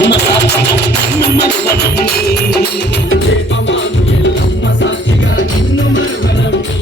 ఎల్లమ్మ సాక్షిగా నిన్ను మరువనవి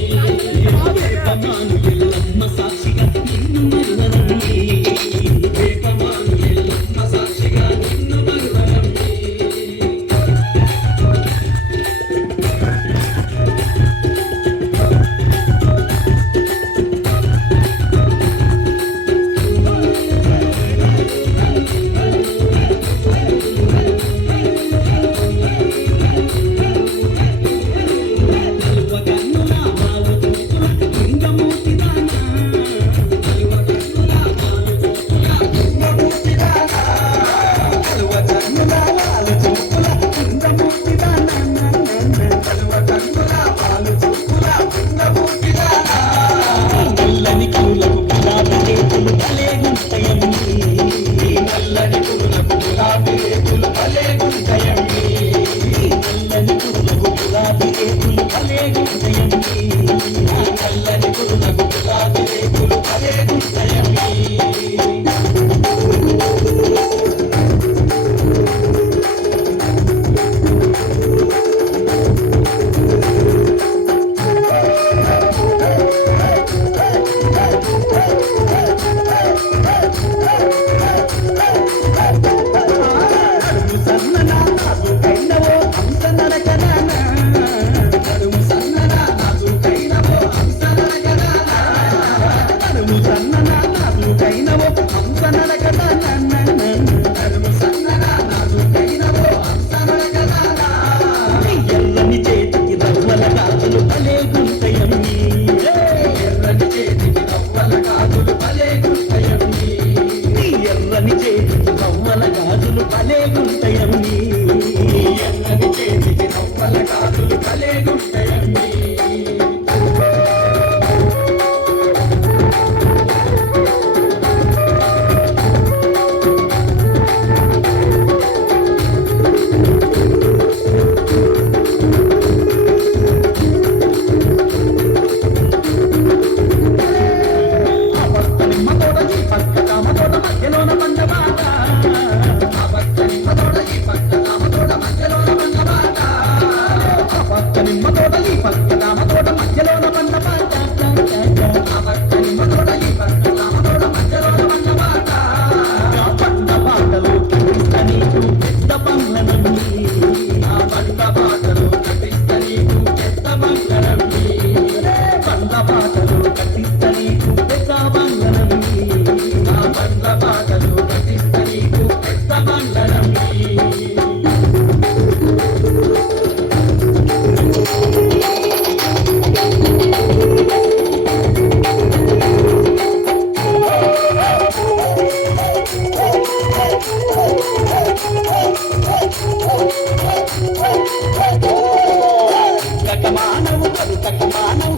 మానవు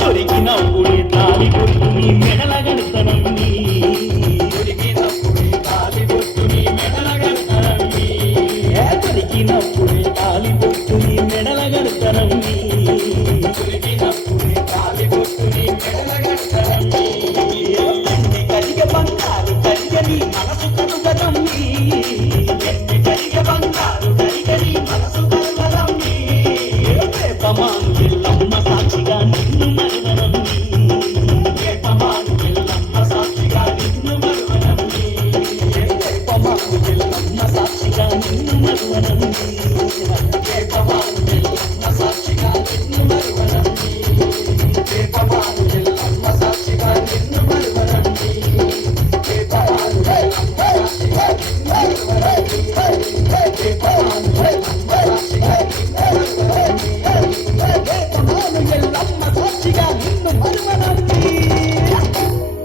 దొరికినప్పుడు దాని గుర్తు మెడల మనసు కనుగదమ్మి ఎత్తి జరిగే బంగారు గరిగరి మనసు కనుగదమ్మి ప్రేతమాను పిల్లమ్మ సాక్షిగా నిన్ను మరువరమ్మి ప్రేతమాను పిల్లమ్మ సాక్షిగా నిన్ను మరువరమ్మి ప్రేతమాను పిల్లమ్మ సాక్షిగా నిన్ను మరువరమ్మి